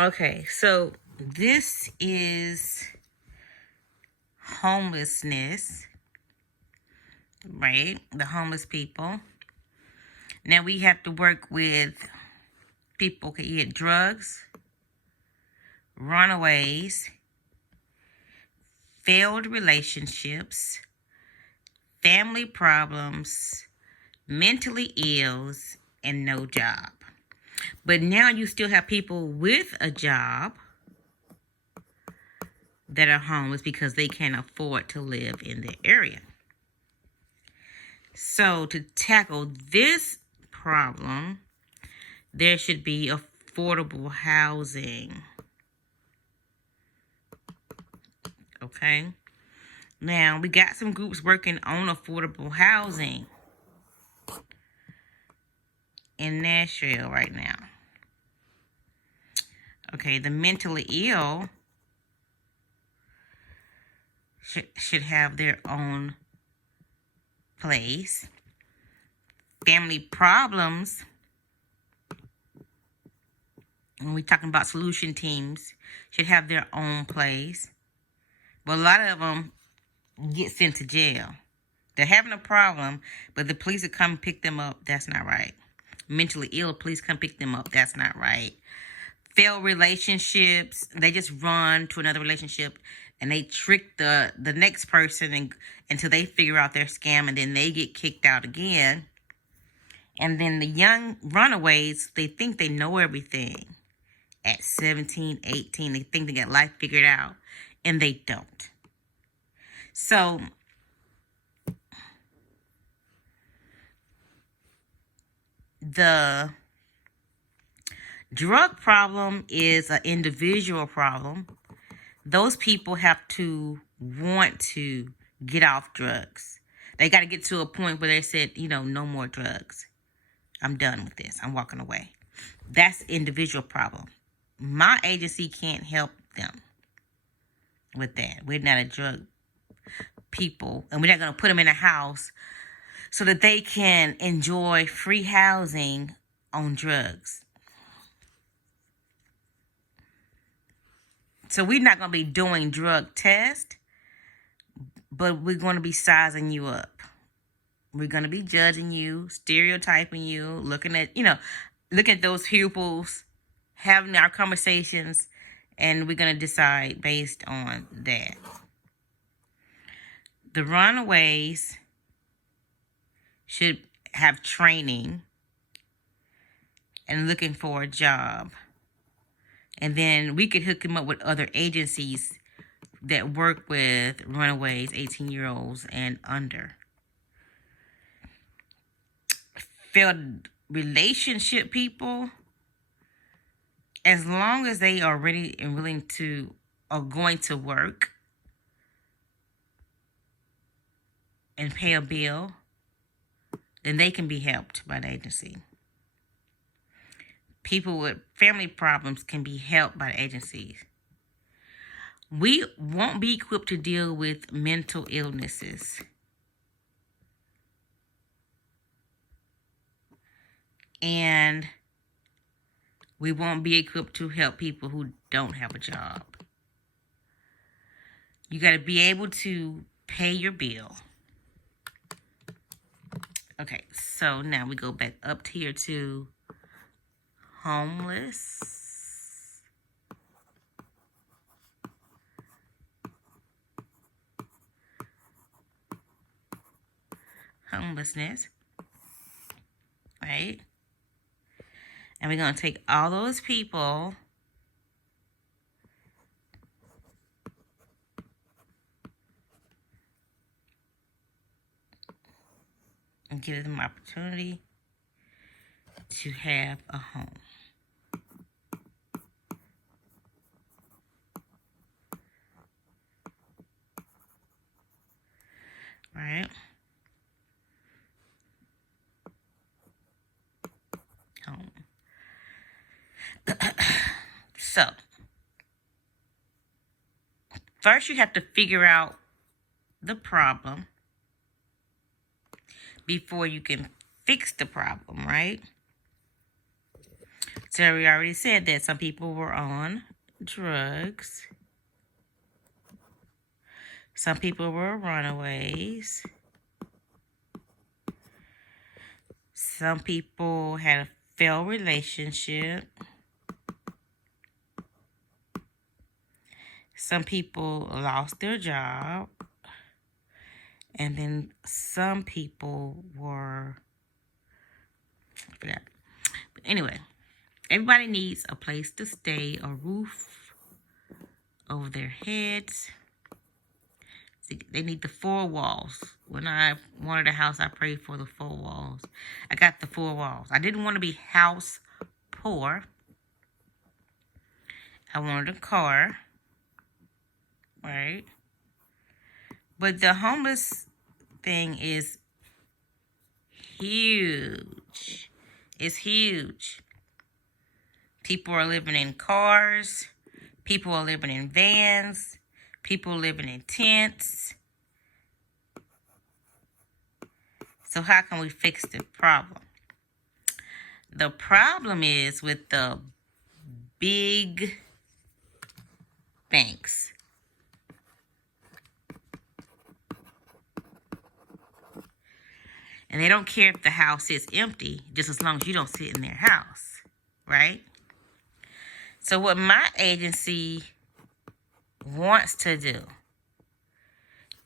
Okay, so this is homelessness, right? The homeless people. Now we have to work with people who get drugs, runaways, failed relationships, family problems, mentally ills, and no job. But now you still have people with a job that are homeless because they can't afford to live in the area. So to tackle this problem, there should be affordable housing. Okay? Now, we got some groups working on affordable housing in Nashville right now. Okay, the mentally ill should have their own place. Family problems, when we're talking about solution teams, should have their own place. But a lot of them get sent to jail. They're having a problem, but the police will come pick them up. That's not right. Mentally ill, police come pick them up. That's not right. Failed relationships, they just run to another relationship and they trick the next person until they figure out their scam, and then they get kicked out again. And then the young runaways, they think they know everything. At 17, 18, they think they got life figured out, and they don't. So the drug problem is an individual problem. Those people have to want to get off drugs. They got to get to a point where they said, no more drugs. I'm done with this. I'm walking away. That's an individual problem. My agency can't help them with that. We're not a drug people, and we're not going to put them in a house so that they can enjoy free housing on drugs. So we're not going to be doing drug tests, but we're going to be sizing you up. We're going to be judging you, stereotyping you, looking at those pupils, having our conversations, and we're going to decide based on that. The runaways should have training and looking for a job. And then we could hook them up with other agencies that work with runaways, 18-year-olds and under. Failed relationship people, as long as they are ready and willing to, are going to work and pay a bill, then they can be helped by the agency. People with family problems can be helped by the agencies. We won't be equipped to deal with mental illnesses. And we won't be equipped to help people who don't have a job. You got to be able to pay your bill. Okay, so now we go back up here to homeless. Homelessness. Right? And we're going to take all those people and give them opportunity to have a home. Right? Home. So, first you have to figure out the problem before you can fix the problem, right? So we already said that some people were on drugs. Some people were runaways. Some people had a failed relationship. Some people lost their job. And then some people were, I forgot. But anyway, everybody needs a place to stay, a roof over their heads. They need the 4 walls. When I wanted a house, I prayed for the 4 walls. I got the 4 walls. I didn't want to be house poor. I wanted a car, right? But the homeless thing is huge. It's huge. People are living in cars. People are living in vans. People living in tents. So how can we fix the problem? The problem is with the big banks. And they don't care if the house is empty, just as long as you don't sit in their house, right? So what my agency wants to do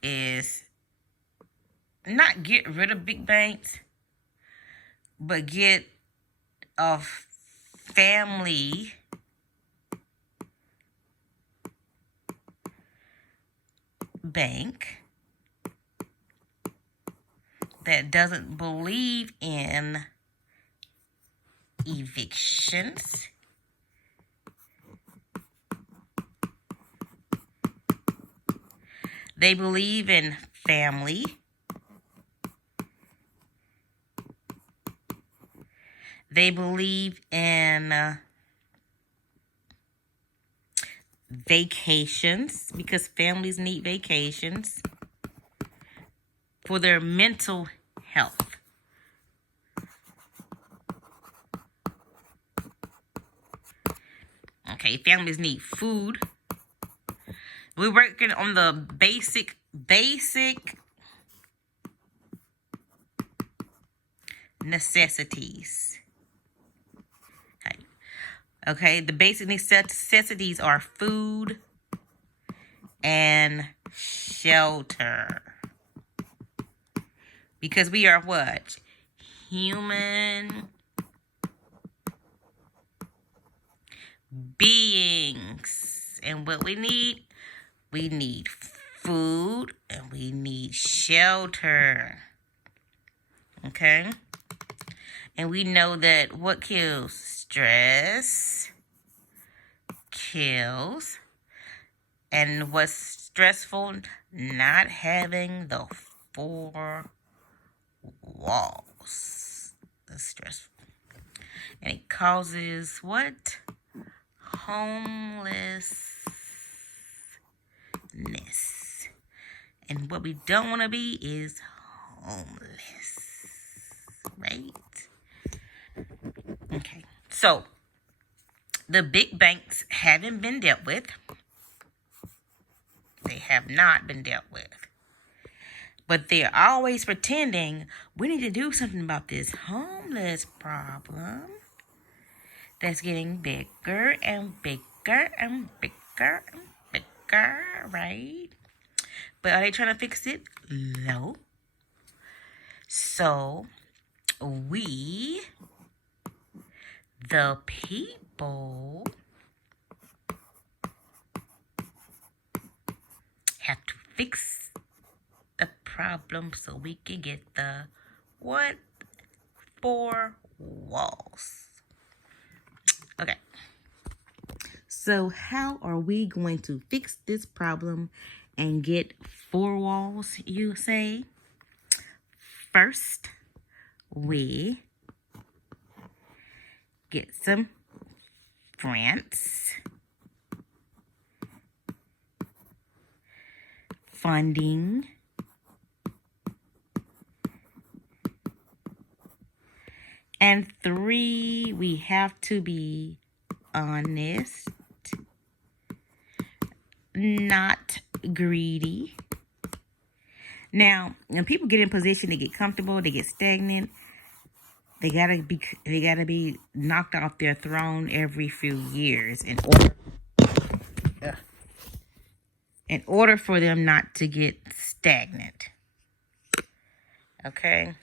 is not get rid of big banks, but get a family bank that doesn't believe in evictions. They believe in family. They believe in vacations, because families need vacations for their mental health. Okay, families need food. We're working on the basic necessities. Okay, the basic necessities are food and shelter. Because we are what? Human beings. And what we need food and we need shelter. Okay? And we know that what kills? Stress kills. And what's stressful? Not having the 4 walls. That's stressful. And it causes what? Homelessness. And what we don't want to be is homeless. Right? Okay. So, the big banks haven't been dealt with. They have not been dealt with. But they're always pretending we need to do something about this homeless problem that's getting bigger and bigger and bigger and bigger, right? But are they trying to fix it? No. So, we, the people, have to fix the problem so we can get the what? 4 walls. Okay. So how are we going to fix this problem and get 4 walls, you say? First, we get some grants, funding, And 3, we have to be honest, not greedy. Now, when people get in position, they get comfortable, they get stagnant. They gotta be knocked off their throne every few years in order for them not to get stagnant. Okay?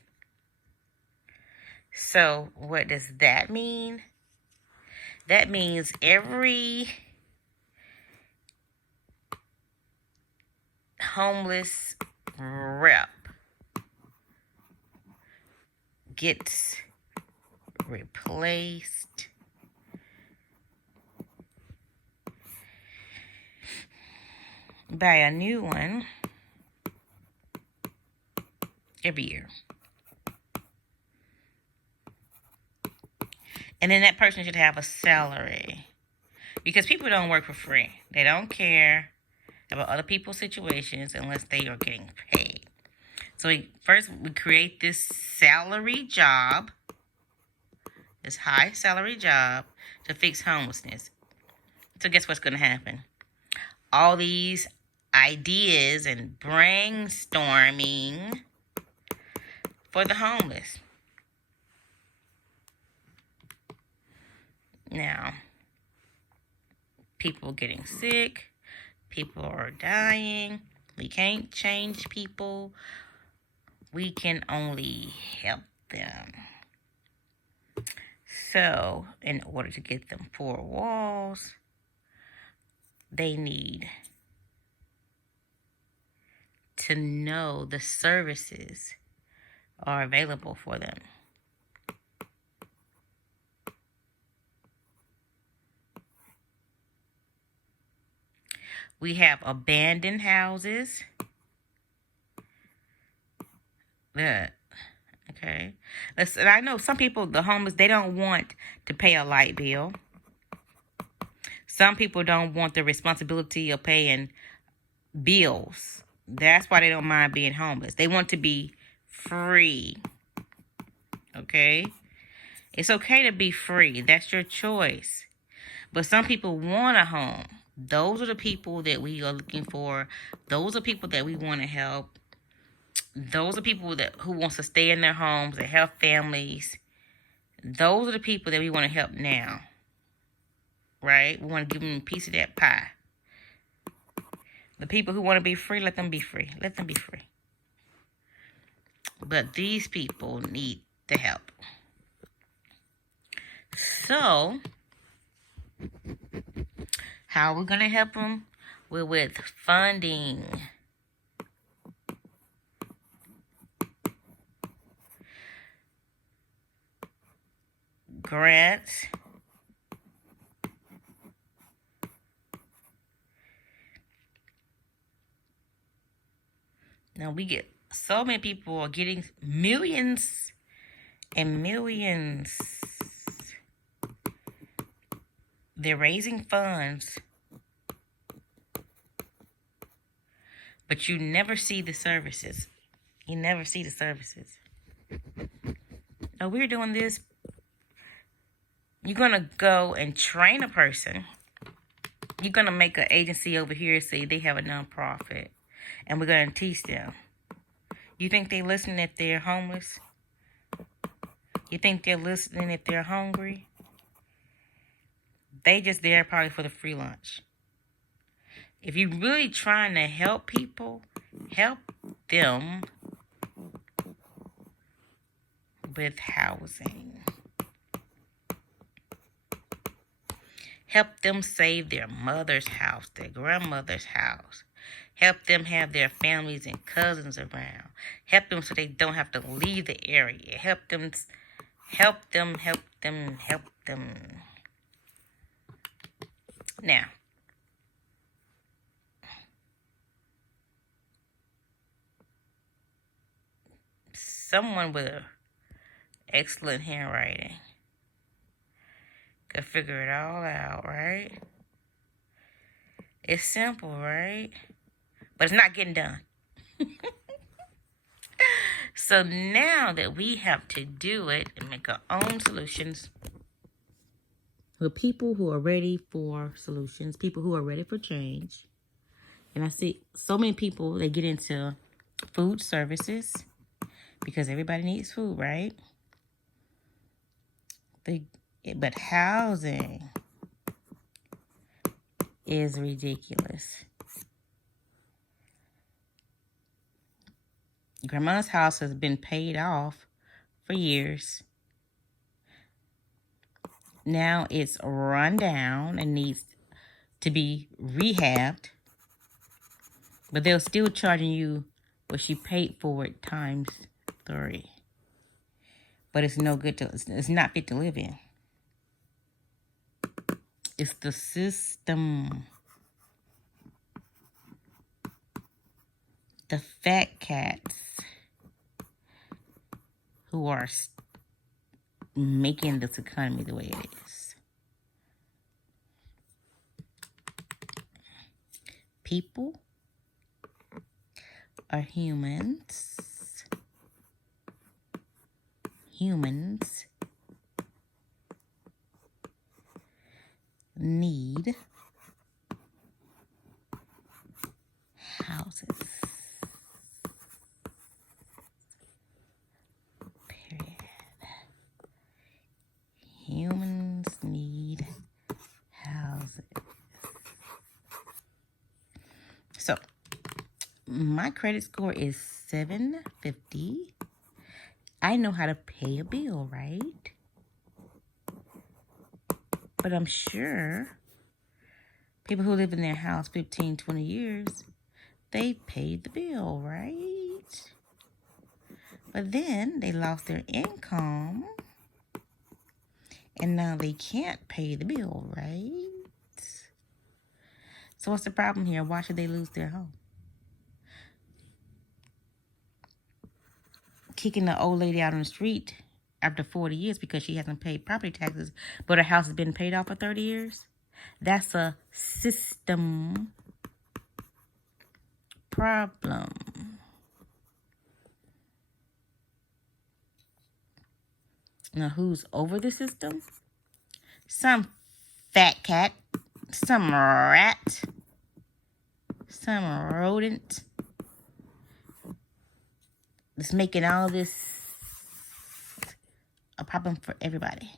So, what does that mean? That means every homeless rep gets replaced by a new one every year. And then that person should have a salary. Because people don't work for free. They don't care about other people's situations unless they are getting paid. So first we create this salary job, this high salary job to fix homelessness. So guess what's going to happen? All these ideas and brainstorming for the homeless. Now, people getting sick, people are dying. We can't change people. We can only help them. So, in order to get them 4 walls, they need to know the services are available for them. We have abandoned houses. Okay. And I know some people, the homeless, they don't want to pay a light bill. Some people don't want the responsibility of paying bills. That's why they don't mind being homeless. They want to be free. Okay? It's okay to be free. That's your choice. But some people want a home. Those are the people that we are looking for. Those are people that we want to help. Those are people who wants to stay in their homes, that have families. Those are the people that we want to help now. Right? We want to give them a piece of that pie. The people who want to be free, let them be free. Let them be free. But these people need the help. So, how are we going to help them? We're with funding. Grants. Now we get so many people are getting millions and millions. They're raising funds, but you never see the services. You never see the services. Oh, we're doing this. You're going to go and train a person. You're going to make an agency over here say they have a nonprofit. And we're going to teach them. You think they're listening if they're homeless? You think they're listening if they're hungry? They just there probably for the free lunch. If you're really trying to help people, help them with housing. Help them save their mother's house, their grandmother's house. Help them have their families and cousins around. Help them so they don't have to leave the area. Help them. Now, someone with excellent handwriting could figure it all out, right? It's simple, right? But it's not getting done. So now that we have to do it and make our own solutions, with people who are ready for solutions, people who are ready for change. And I see so many people, they get into food services because everybody needs food, right? But housing is ridiculous. Grandma's house has been paid off for years. Now it's run down and needs to be rehabbed. But they're still charging you what she paid for it times 3. But it's no good it's not fit to live in. It's the system. The fat cats who are making this economy the way it is. People are humans. Humans need houses. Period. Humans need houses. So, my credit score is 750. I know how to pay a bill, right? But I'm sure people who live in their house 15, 20 years, they paid the bill, right? But then they lost their income and now they can't pay the bill, right? So what's the problem here? Why should they lose their home? Kicking the old lady out on the street after 40 years because she hasn't paid property taxes, but her house has been paid off for 30 years? That's a system problem. Now, who's over the system? Some fat cat, some rat, some rodent that's making all this a problem for everybody.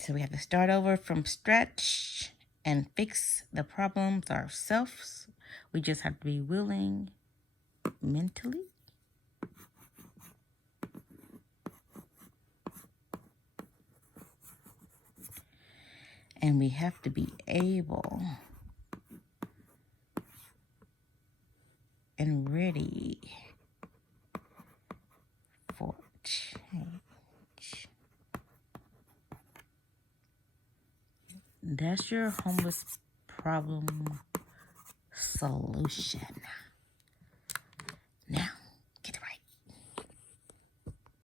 So we have to start over from scratch and fix the problems ourselves. We just have to be willing mentally. And we have to be able and ready for change. That's your homeless problem solution.